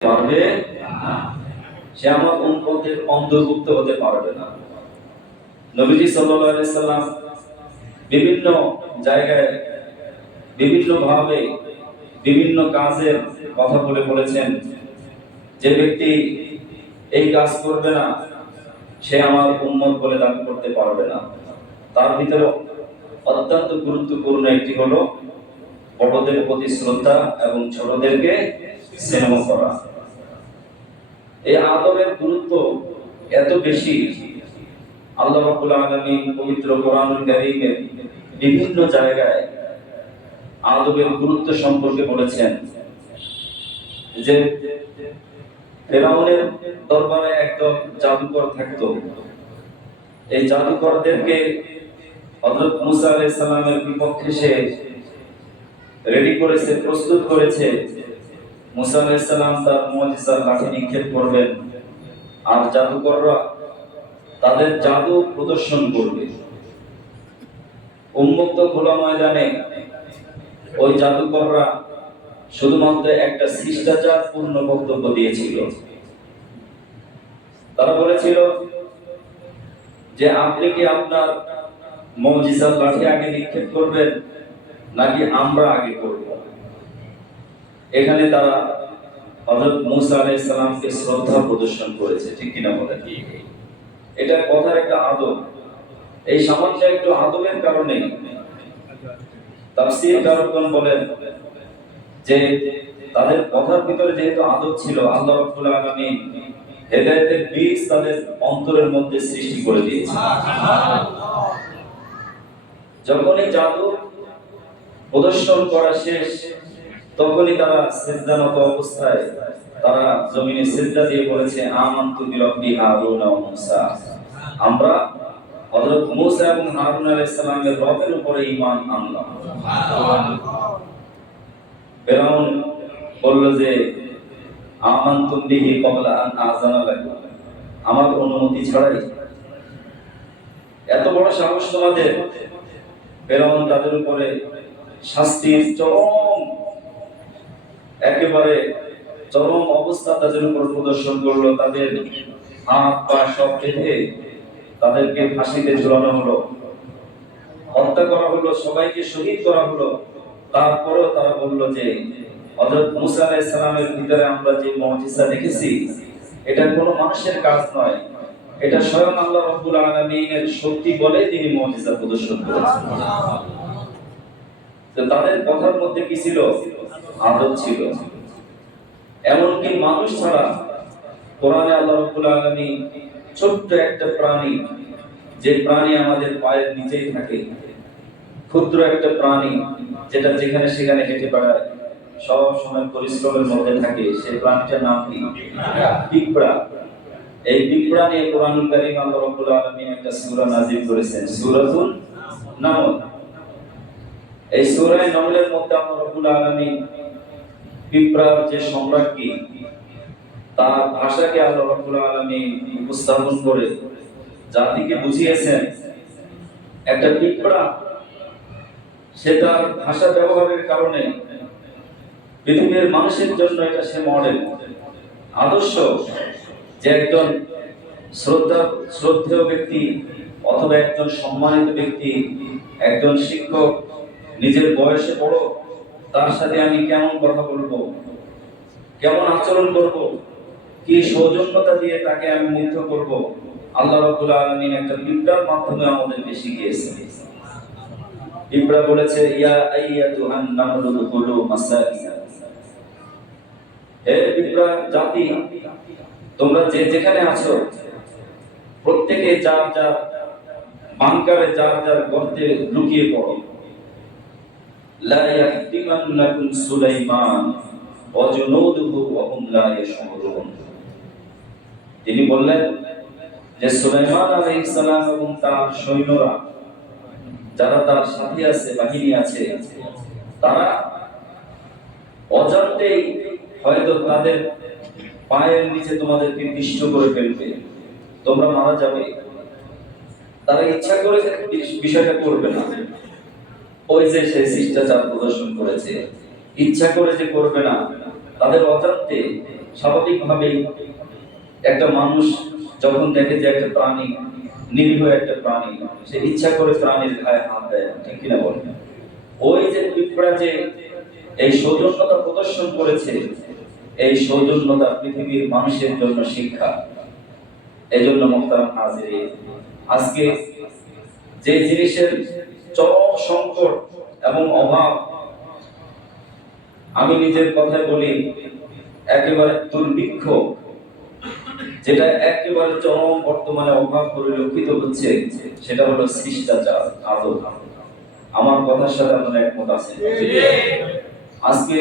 পারবে না, সে আমার উম্মতের অন্তর্ভুক্ত হতে পারবে না। নবীজি সাল্লাল্লাহু আলাইহি সাল্লাম বিভিন্ন জায়গায় বিভিন্ন ভাবে বিভিন্ন কাজের কথা বলেছেন, যে ব্যক্তি এই কাজ করবে না সে আমার উম্মত বলে দাবি করতে পারবে না। তার ভিতরে অত্যন্ত গুরুত্বপূর্ণ একটি হলো বড়দের প্রতি শ্রদ্ধা এবং ছোটদেরকে স্নেহ করা। এই আদবের গুরুত্ব এত বেশি, আল্লাহ রাব্বুল আলামিন পবিত্র কোরআনুল কারীমে বিভিন্ন জায়গায় আদবের গুরুত্ব সম্পর্কে বলেছেন। যে ফেরাউনের দরবারে একদল জাদুকর থাকতো, এই জাদুকরদেরকে হযরত মুসা আলাইহিস সালামের বিপক্ষে সে রেডি করেছে, প্রস্তুত করেছে। মুসা আলাইহিস সালাম তার মুজিজার লাঠি নিক্ষেপ করবেন আর জাদুকররা তাদের জাদু প্রদর্শন করবে। উন্মুক্ত খোলা ময়দানে ওই জাদুকররা শুধুমাত্র একটা শিষ্টাচার পূর্ণ বক্তব্য দিয়েছিল। তারা বলেছিল যে আপনি কি আপনার মুজিজার লাঠি আগে নিক্ষেপ করবেন নাকি আমরা আগে করব? এখানে তারা হযরত মুসা আলাইহিস সালামকে শ্রদ্ধা প্রদর্শন করেছে, ঠিক কিনা বলেন? এটা কথার একটা আদব। এই সামান্য একটু আদবের কারণে তাফসীর কারকগণ বলেন যে তাদের কথার ভিতরে যেহেতু আদব ছিল, আল্লাহ রাব্বুল আলামিন হেদায়েতের বীজ তাদের অন্তরের মধ্যে সৃষ্টি করে দিয়েছেন। যখনই জাদু প্রদর্শন করা শেষ, তখনই তারা সিজদানত অবস্থায় তারা জমিনে সিজদা দিয়ে বলেছে আমানতু বিরাব্বি হারুন ওয়া মুসা, আমরা হযরত মুসা এবং হারুন আলাইহিস সালামের রবের উপরে ঈমান আনলাম। ফিরআউন বলল যে আমানতুম বিহি ক্বাবলা আন আযানা লাকুম, আমার অনুমতি ছাড়াই এত বড় সাহস তোমাদের? ফিরআউন তাদের উপরে শাস্তির একেবারে চরম অবস্থা তাদের উপর প্রদর্শন করলো। তাদের হাত পা সব কেটে তাদেরকে ফাঁসিতে ঝুলানো হলো, হত্যা করা হলো, সবাইকে শহীদ করা হলো। তারপরেও তারা বলল যে হযরত মুসা আলাইহিস সালামের ভিতরে আমরা যে মুজিজা দেখেছি এটা কোনো মানুষের কাজ নয়, এটা স্বয়ং আল্লাহ রাব্বুল আলামিনের শক্তি বলে তিনি মুজিজা প্রদর্শন করেছেন। তো তাদের কথার মধ্যে কি ছিল? আদব ছিল। এমনকি মানুষ ছাড়া কোরআনে আল্লাহ রাব্বুল আলামিন ছোট্ট একটা প্রাণী, যে প্রাণী আমাদের পায়ের নিচেই থাকে, ক্ষুদ্র একটা প্রাণী যেটা যেখানে সেখানে হেঁটে বেড়ায়, সব সময় পরিশ্রমের মধ্যে থাকে, সেই প্রাণীটার নাম কি? পিঁপড়া। এই পিঁপড়া নিয়ে কোরআনুল কারীম আল্লাহ রাব্বুল আলামিন একটা সূরা নাযিল করেছেন, সূরাতুন নামল। এই সূরা নামলের মধ্যে আল্লাহ রাব্বুল আলামিন পিঁপড়ার যে সম্রাজ্ঞী তার ভাষাকে আল্লাহ রাব্বুল আলামিন উপস্থাপন করে জাতিকে বুঝিয়েছেন একটা পিঁপড়া সে তার ভাষা ব্যবহারের কারণে পৃথিবীর মানুষের জন্য এটা সে মডেল, আদর্শ। যে একজন শ্রদ্ধেয় ব্যক্তি অথবা একজন সম্মানিত ব্যক্তি, একজন শিক্ষক নিজের বয়সে বড়, তার সাথে আমি কেমন কথা বলবো, কেমন আচরণ করব, কি সৌজন্যতা দিয়ে তাকে আমি মুগ্ধ করব, আল্লাহ রাব্বুল আলামিন একটা পিঁপড়ার মাধ্যমে আমাদেরকে শিখিয়েছেন। পিঁপড়া বলেছে ইয়া আইয়াতুহান নামলু দুখুলু মাসাকিনা, হে পিঁপড়া জাতি, তোমরা যে যেখানে আছো প্রত্যেকে যার যার বাংকারে যার যার গর্তে লুকিয়ে পড়ো। লা ইয়াহতিমান্নাকুম সুলাইমান ওয়া জুনুদুহু ওয়া হুম লা ইয়াশউরুন। তিনি বললেন যে সুলাইমান আলাইহিস সালাম এবং তার সৈন্যরা, যারা তার সাথী আছে, বাহিনী আছে, তারা অজান্তেই হয়তো তাদের পায়ের নিচে তোমাদেরকে পিষ্ট করে ফেলবে, তোমরা মারা যাবে। তারা ইচ্ছা করে বিষয়টা করবে না, ওই যে সে শিষ্টাচার প্রদর্শন করেছে, ইচ্ছা করে যে করবে না, তাদের অজান্তে স্বাভাবিকভাবেই একটা মানুষ যখন দেখে যে একটা প্রাণী, নিরীহ একটা প্রাণী, সে ইচ্ছা করে প্রাণীর গায়ে হাত দেয়, ঠিক কিনা বলেন? ওই যে পিঁপড়া যে এই সৌজন্যতা প্রদর্শন করেছে, এই সৌজন্যতা পৃথিবীর মানুষের জন্য শিক্ষা। এই জন্য মুহতারাম হাজিরিন, আজকে যে জিনিসের চরম সংকট এবং অভাব, আমি নিজের কথায় বলি একেবারে দুর্ভিক্ষ, যেটা একেবারে চরম বর্তমানে অভাব পরিলক্ষিত হচ্ছে, সেটা হলো শিষ্টাচার, আদব। আমার কথার সাথে আপনারা একমত আছেন? আজকে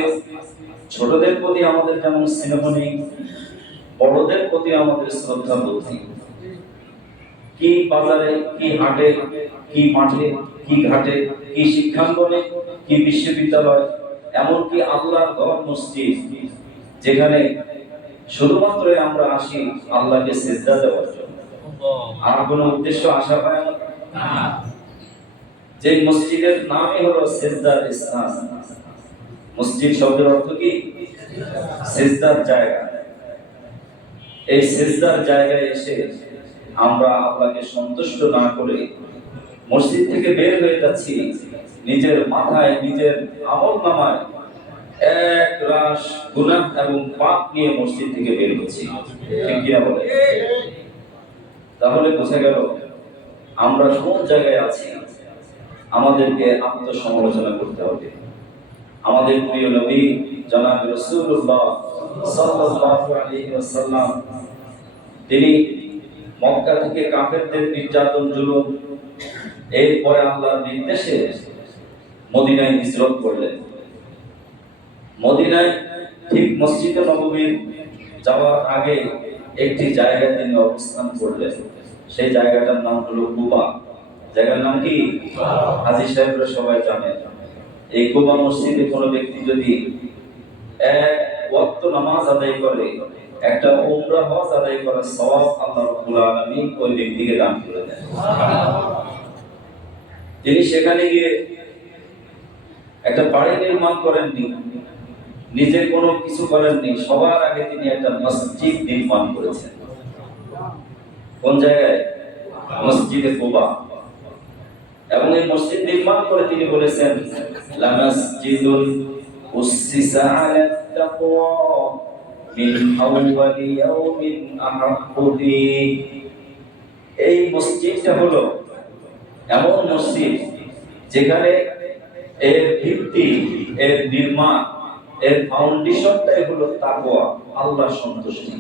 ছোটদের প্রতি আমাদের যেমন স্নেহ নেই, বড়দের প্রতি আমাদের শ্রদ্ধা বুদ্ধি। কি বাজারে, কি হাটে, কি মাঠে, কি ঘাটে, কি শিক্ষাঙ্গনে, কি বিশ্ববিদ্যালয়, এমনকি আল্লাহর ঘর মসজিদ, যেখানে শুধুমাত্র আমরা আসি আল্লাহকে সিজদা দেওয়ার জন্য, আর কোনো উদ্দেশ্য আশা পায় না। যে মসজিদের নামই হলো সিজদার স্থান। মসজিদ শব্দের অর্থ কি? সিজদার জায়গা। এই সিজদার জায়গায় এসে আমরা আল্লাহকে সন্তুষ্ট না করে মসজিদ থেকে বের হয়ে যাচ্ছি, নিজের মাথায়, নিজের আমলনামায় এক রাশ গুনাহ এবং পাপ নিয়ে মসজিদ থেকে বের হচ্ছি, ঠিক কিনা বলে? তাহলে বোঝা গেল আমরা কোন জায়গায় আছি। আমাদেরকে আত্মসমালোচনা করতে হবে। আমাদের প্রিয় নবী জনাব রাসূলুল্লাহ সাল্লাল্লাহু আলাইহি ওয়াসাল্লাম, তিনি মক্কা থেকে কাফেরদের নির্যাতন, জুলুম, এরপরে আল্লাহর নির্দেশে মদিনায় হিজরত করলেন। মদিনায় ঠিক মসজিদে নববীর যাওয়ার আগে একটি জায়গায় তিনি অবস্থান করলেন। সেই জায়গাটার নাম হলো কুবা। জায়গার নাম কি? হাজী সাহেবরা সবাই জানেন। এই কুবা মসজিদে কোনো ব্যক্তি যদি এক ওয়াক্ত নামাজ আদায় করে, একটা উমরা হজ আদায় করার সওয়াব আল্লাহ রাব্বুল আলামিন ওই ব্যক্তিকে দান করে দেন। তিনি সেখানে গিয়ে একটা বাড়ি নির্মাণ করেননি, নিজে কোনো কিছু করেননি, সবার আগে তিনি একটা মসজিদ নির্মাণ করেছেন। কোন জায়গায়? মসজিদে কুবা। এবং এই মসজিদ নির্মাণ করে তিনি বলেছেন, লা মাসজিদুন উসসিসা আলা তাকওয়া মিন আউয়ালি ইয়াউমিন আহাক্কু বি। এই মসজিদটা হলো এমন মসজিদ যেখানে এর ভিত্তি, এর নির্মাণ, এর ফাউন্ডেশনটাই হলো তাকওয়া, আল্লাহর সন্তুষ্টি।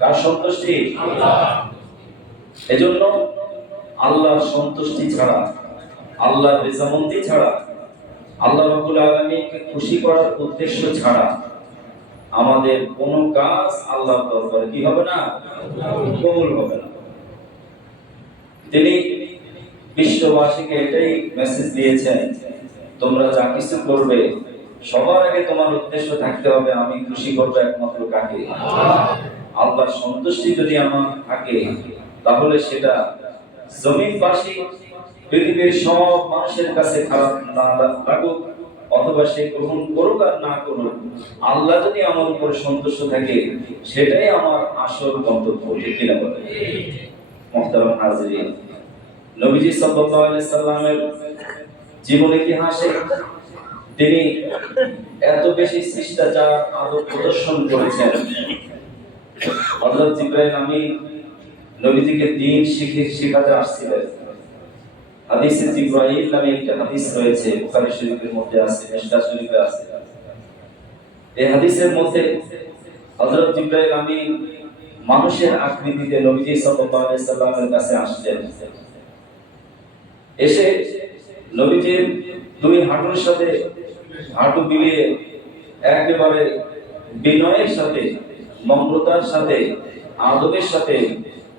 কার সন্তুষ্টি? আল্লাহ। এজন্য আল্লাহর সন্তুষ্টি ছাড়া, আল্লাহর রিজামন্দি ছাড়া, আল্লাহ রাব্বুল আলামিনকে খুশি করার উদ্দেশ্য ছাড়া আমাদের কোনো কাজ আল্লাহর দরবারে কি হবে না? কবুল হবে না। তিনি বিশ্ববাসীকে এটাই মেসেজ দিয়েছেন, তোমরা যা কিছু করবে সবার আগে তোমার উদ্দেশ্য থাকতে হবে আমি খুশি করব একমাত্র কাকে? আল্লাহর সন্তুষ্টি যদি আমার থাকে, তাহলে সেটা জমিনবাসী পৃথিবীর সব মানুষের কাছে খারাপ না লাগুক, অথবা সে গ্রহণ করুক আর না করুক, আল্লাহ যদি আমার উপর সন্তুষ্ট থাকে, সেটাই আমার আসল গন্তব্য, ঠিক কিনা বলেন? মুহতারাম হাজিরিন, নবীজি সাল্লাল্লাহু আলাইহি সাল্লামের জীবন ইতিহাসে তিনি এত বেশি শিষ্টাচার, আদব প্রদর্শন করেছেন। হযরত জিবরাইল আমিন নবীজিকে দ্বীন শিখাতে আসছিলেন। হাদিসে জিবরাইল নামে একটা হাদিস রয়েছে, বুখারী শরীফের মধ্যে আছে, মিশকাত শরীফে আছে। এই হাদিসের মধ্যে হযরত জিবরাইল আমিন মানুষের আকৃতিতে নবীজি সাল্লাল্লাহু আলাইহি সাল্লামের কাছে আসলেন। এসে নবীজির দুই হাঁটুর সাথে হাঁটু মিলিয়ে একেবারে বিনয়ের সাথে, নম্রতার সাথে, আদবের সাথে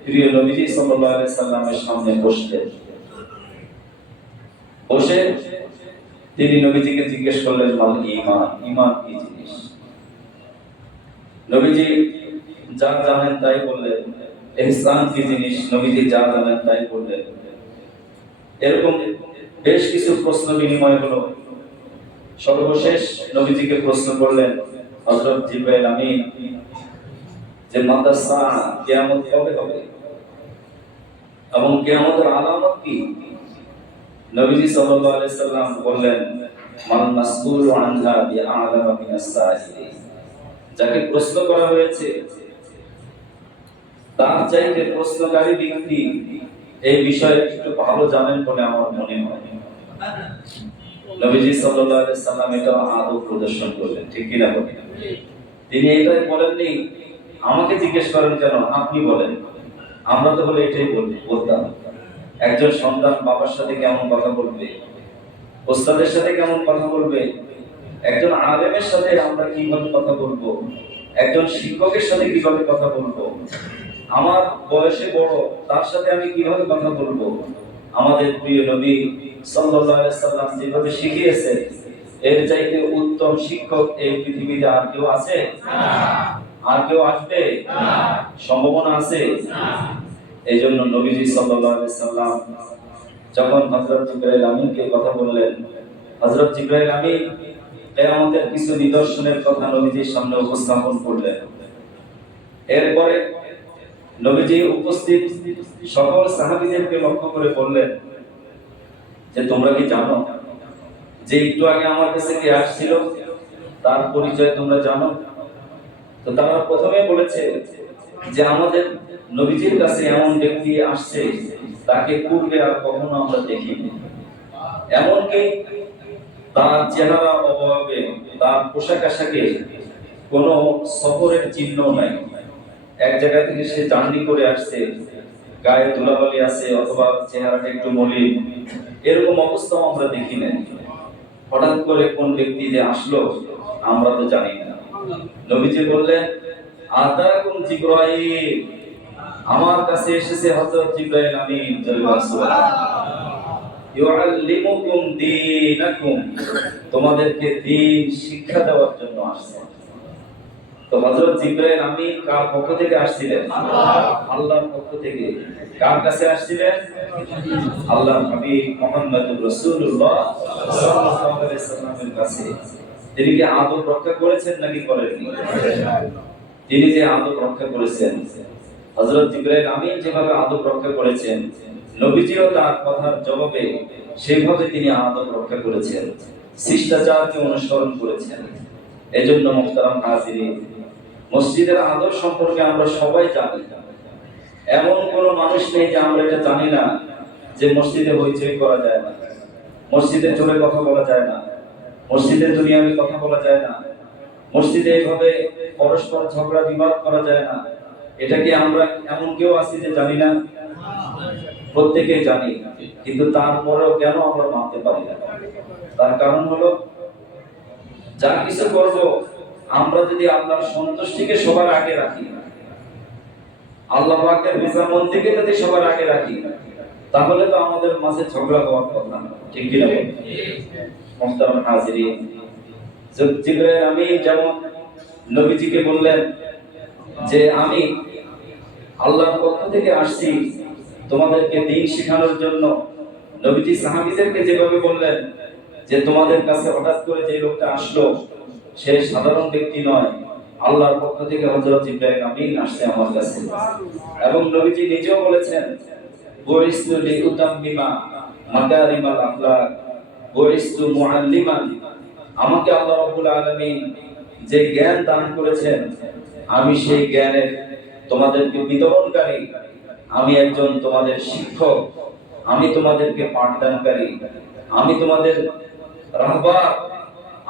প্রিয় নবীজি সাল্লাল্লাহু আলাইহি সাল্লামের সামনে বসলেন। বসে তিনি নবীজিকে জিজ্ঞেস করলেন, মাল ঈমান, ঈমান কি জিনিস? নবীজি যা জানেন তাই বললেন। ইহসান কি জিনিস? নবীজি যা জানেন তাই বললেন। এরকম বেশ কিছু প্রশ্ন বিনিময় হলো। সর্বশেষ নবীজিকে প্রশ্ন করলেন হযরত জিবরাইল আমিন, যে মাতা সাআ, কিয়ামত কবে হবে এবং কিয়ামতের আলামত কি। নবীজি সাল্লাল্লাহু আলাইহি সাল্লাম বললেন, মান মাসউলু আনহা বিআলামা মিনাস সাইলি, যাকে প্রশ্ন করা হয়েছে তার চাইতে প্রশ্নকারী ব্যক্তি এই বিষয়ে একটু ভালো জানেন বলে আমার মনে হয়। নবীজি সাল্লাল্লাহু আলাইহি সাল্লাম এটা আদব প্রদর্শন করলেন, ঠিক কি না বলেন? তিনি এটাই বলেননি আমাকে জিজ্ঞেস করেন কেন, আপনি বলেন। আমরা তো বলে এটাই বলতাম, একজন সন্তান বাবার সাথে কেমন কথা বলবে, ওস্তাদের সাথে কেমন কথা বলবে, একজন আলেমের সাথে আমরা কিভাবে কথা বলবো, একজন শিক্ষকের সাথে কিভাবে কথা বলবো, আমার বয়সে বড় তার সাথে আমি কিভাবে কথা বলবো। আমাদের প্রিয় নবী সাল্লাল্লাহু আলাইহি সাল্লাম যেভাবে শিখিয়েছেন, এর চাইতে উত্তম শিক্ষক এই পৃথিবীতে আর কেউ আছে? আর কেউ আসবে? সম্ভাবনা আছে? এইজন্য নবীজি সাল্লাল্লাহু আলাইহি সাল্লাম যখন হযরত জিবরাইল আমিনকে কথা বললেন, হযরত জিবরাইল আমিন কিয়ামতের কিছু নিদর্শনের কথা নবীজির সামনে উপস্থাপন করলেন। এরপরে নবীজি উপস্থিত সকল সাহাবীদেরকে লক্ষ্য করে বললেন যে তোমরা কি জানো যে একটু আগে আমার কাছে কে আসছিল, তার পরিচয় তোমরা জানো? তো তারা প্রথমে বলেছে যে আমাদের নবীজির কাছে এমন ব্যক্তি আসছে তাকে পূর্বে আর কখনো আমরা দেখিনি, এমনকি তার চেহারা অবয়বে, তার পোশাক আশাকে কোনো সফরের চিহ্ন নাই। এক জায়গা থেকে সে জার্নি করে আসছে, গায়ে ধুলাবালি আছে অথবা চেহারাটা একটু মলিন, এরকম অবস্থাও আমরা দেখি নাই। হঠাৎ করে কোন ব্যক্তি যে আসলো আমরা তো জানি না। নবীজি বললেন, আতাকুম জিবরাইল, আমার কাছে এসেছে হযরত জিবরাইল আমিন, ইউআল্লিমুকুম দীনাকুম, তোমাদেরকে দ্বীন শিক্ষা দেওয়ার জন্য আসছে। তো হযরত জিবরাইল আমিন কার পক্ষ থেকে আসছিলেন? আল্লাহর পক্ষ থেকে। কার কাছে আসছিলেন? আল্লাহর হাবিব মুহাম্মদুর রাসূলুল্লাহ সাল্লাল্লাহু আলাইহি সাল্লামের কাছে। তিনি কি আদব রক্ষা করেছেন নাকি করেননি? তিনি যে আদব রক্ষা করেছেন, হযরত জিবরাইল আমিন যেভাবে আদব রক্ষা করেছেন, নবীজিও তার কথার জবাবে সেইভাবে তিনি আদব রক্ষা করেছেন, শিষ্টাচারকে অনুসরণ করেছেন। এজন্য মুহতারাম হাজিরিন, মসজিদের আদব সম্পর্কে আমরা সবাই জানি। এমন কোনো মানুষ নেই যে আমরা এটা জানি না যে মসজিদে হইচই করা যায় না, মসজিদে জোরে কথা বলা যায় না, মসজিদে দুনিয়াবি কথা বলা যায় না, মসজিদে এইভাবে পরস্পর ঝগড়া বিবাদ করা যায় না। এটা কি আমরা এমন কেউ আছি যে জানি না? প্রত্যেকেই জানি, কিন্তু তারপরেও কেন আমরা মানতে পারি না? তার কারণ হলো, যা কিছু করব আমরা যদি আল্লাহর সন্তুষ্টিকে সবার আগে রাখি, আল্লাহ পাকের রিজামন্দিকে যদি সবার আগে রাখি, তাহলে তো আমাদের মাঝে ঝগড়া হওয়ার কথা না, ঠিক কি না? মুহতারাম হাজিরিন, জিবরাইল আমিন যেমন নবীজিকে বললেন যে আমি আল্লাহর পক্ষ থেকে আসছি তোমাদেরকে দ্বীন শেখানোর জন্য, নবীজি সাহাবীদেরকে যেভাবে বললেন যে তোমাদের কাছে হঠাৎ করে যে লোকটা আসলো সে সাধারণ ব্যক্তি নয়, আল্লাহর পক্ষ থেকে হযরত জিবরাইল আমিন আসছে আমার কাছে। এবং নবীজি নিজেও বলেছেন, বুইস্তু লিউতাম্মিমা মাকারিমাল আখলাক বুইস্তু মুআল্লিমান, আমাকে আল্লাহ রাব্বুল আলামিন যে জ্ঞান দান করেছেন আমি সেই জ্ঞানের তোমাদেরকে বিতরণকারী, আমি একজন তোমাদের শিক্ষক, আমি তোমাদেরকে পাঠদানকারী, আমি তোমাদের রাহবার,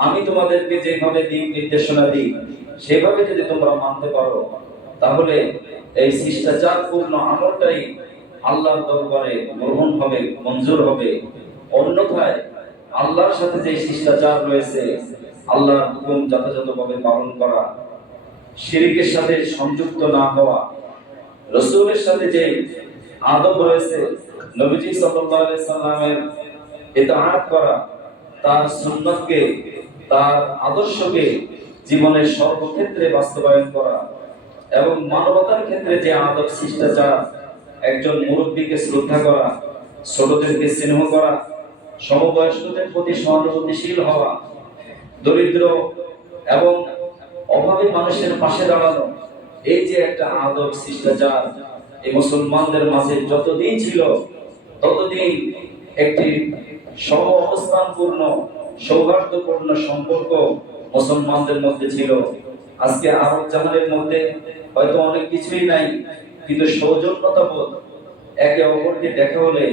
আমি তোমাদেরকে যেভাবে দিক নির্দেশনা দিই সেভাবে যদি তোমরা মানতে পারো তাহলে এই শিষ্টাচারপূর্ণ আমলটাই আল্লাহর দরবারে গ্রহণ হবে, মঞ্জুর হবে। অন্যথায় আল্লাহর সাথে যে শিষ্টাচার রয়েছে, আল্লাহর হুকুম যথাযথভাবে পালন করা, শিরকের সাথে সংযুক্ত না হওয়া, রাসূলের সাথে যে আদব রয়েছে, নবীজি সাল্লাল্লাহু আলাইহি সাল্লামের ইতাআত করা, তার সুন্নাতকে, তার আদর্শকে জীবনের সর্বক্ষেত্রে বাস্তবায়ন করা, এবং মানবতার ক্ষেত্রে যে আদব শিষ্টাচার, একজন মুরব্বীকে শ্রদ্ধা করা, ছোটদেরকে স্নেহ করা, সমবয়স্কদের প্রতি সহানুভূতিশীল হওয়া, দরিদ্র এবং অভাবী মানুষের পাশে দাঁড়ানো, এই যে একটা আদব শিষ্টাচার এই মুসলমানদের মাঝে যতদিন ছিল ততদিন একটি সম অবস্থানপূর্ণ সৌহার্দ্যপূর্ণ সম্পর্ক মুসলমানদের মধ্যে ছিল। আজকে আরব জাহানের মধ্যে হয়তো অনেক কিছুই নাই, কিন্তু সৌজন্যতা বোধ, একে অপরকে দেখা হলে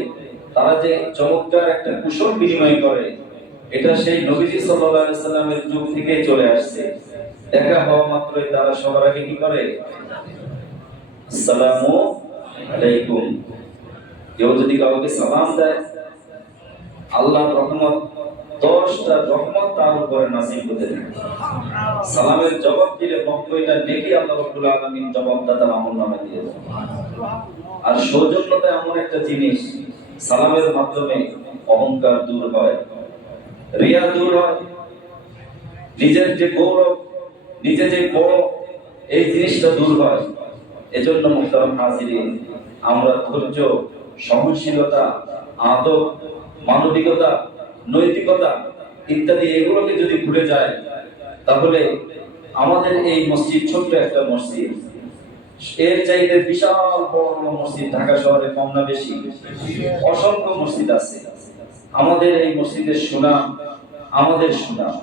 তারা যে চমৎকার একটা কুশল বিনিময় করে, এটা সেই নবীজি সাল্লাল্লাহু আলাইহি সাল্লামের যুগ থেকেই চলে আসছে। দেখা হওয়া মাত্রই তারা সবার আগে কি করে? আসসালামু আলাইকুম। কেউ যদি কাউকে সালাম দেয়, আল্লাহর রহমত 10টা রহমত তার উপরে নাযিল হতে থাকে। সালামের জবাব দিলে 90টা নেকি আল্লাহ রাব্বুল আলামিন জবাবদাতার আমলনামায় দিয়ে দেন। আর সৌজন্যতা এমন একটা জিনিস, সালামের মাধ্যমে অহংকার দূর হয়, রিয়া দূর হয়, নিজের যে গৌরব, নিজে যে বড়, এই জিনিসটা দূর হয়। এজন্য মুহতারাম হাজিরিন, আমরা ধৈর্য, সহনশীলতা, আদব, মানবিকতা, নৈতিকতা ইত্যাদি এগুলোকে যদি ভুলে যায়, তাহলে আমাদের এই মসজিদ ছোট্ট একটা মসজিদ, এর চাইতে বিশাল বড় মসজিদ ঢাকা শহরে কম না বেশি? অসংখ্য মসজিদ আছে। আমাদের এই মসজিদের সুনাম, আমাদের সুনাম,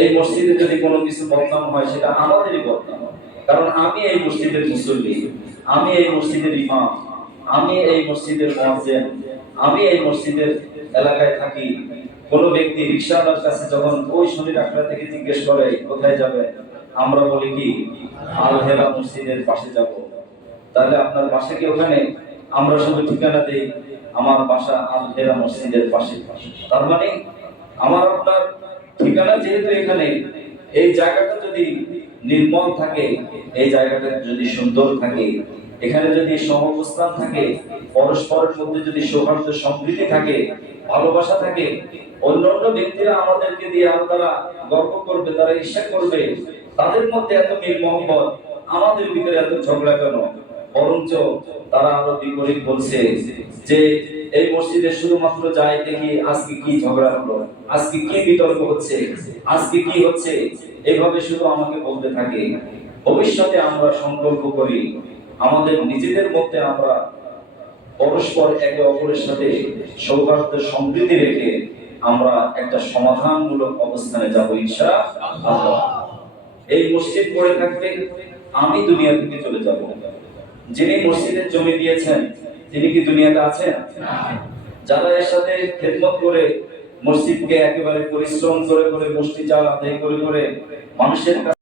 এই মসজিদে যদি কোনো কিছু বদনাম হয় সেটা আমাদেরই বদনাম। কারণ আমি এই মসজিদের মুসল্লি, আমি এই মসজিদের ইমাম, আমি এই মসজিদের মুয়াজ্জিন, আমি এই মসজিদের এলাকায় থাকি। কোন ব্যক্তি রিকশাওয়ালার কাছে যখন ওই শনি ডাক্তার থেকে জিজ্ঞেস করে কোথায় যাবে, আমরা বলি কি আল হেরা মসজিদের পাশে যাব। তাহলে আপনার বাসা কি ওখানে? আমরা শুধু ঠিকানা দেই, আমার বাসা আল হেরা মসজিদের পাশে। তার মানে আমার আপনার ঠিকানা যেহেতু এখানে, এই জায়গাটা যদি নির্মল থাকে, এই জায়গাটা যদি সুন্দর থাকে, এখানে যদি সহাবস্থান থাকে, পরস্পরের মধ্যে যদি সৌহার্দ্য সম্প্রীতি থাকে, ভালোবাসা থাকে, অন্যান্য ব্যক্তিরা আমাদেরকে দিয়ে তারা গর্ব করবে, তারা ঈর্ষা করবে, তাদের মধ্যে এত মিল মহব্বত, আমাদের ভিতরে এত ঝগড়া কেন? বরঞ্চ তারা আরো বিপরীত বলছে যে এই মসজিদে শুধুমাত্র যাই দেখি আজকে কি ঝগড়া হলো, আজকে কি বিতর্ক হচ্ছে, আজকে কি হচ্ছে, এইভাবে শুধু আমাকে বলতে থাকে। ভবিষ্যতে আমরা সংকল্প করি আমাদের নিজেদের মধ্যে আমরা পরস্পর একে অপরের সাথে সৌহার্দ্য সম্প্রীতি রেখে আমরা একটা সমাধানমূলক অবস্থানে যাব ইনশাআল্লাহ। এই মসজিদ পড়ে থাকবে, আমি দুনিয়া থেকে চলে যাব। যিনি মসজিদের জমি দিয়েছেন তিনি কি দুনিয়াতে আছেন? যারা এর সাথে খেদমত করে মসজিদকে একেবারে পরিশ্রম করে করে গোষ্ঠী চাল আদায় করে করে মানুষের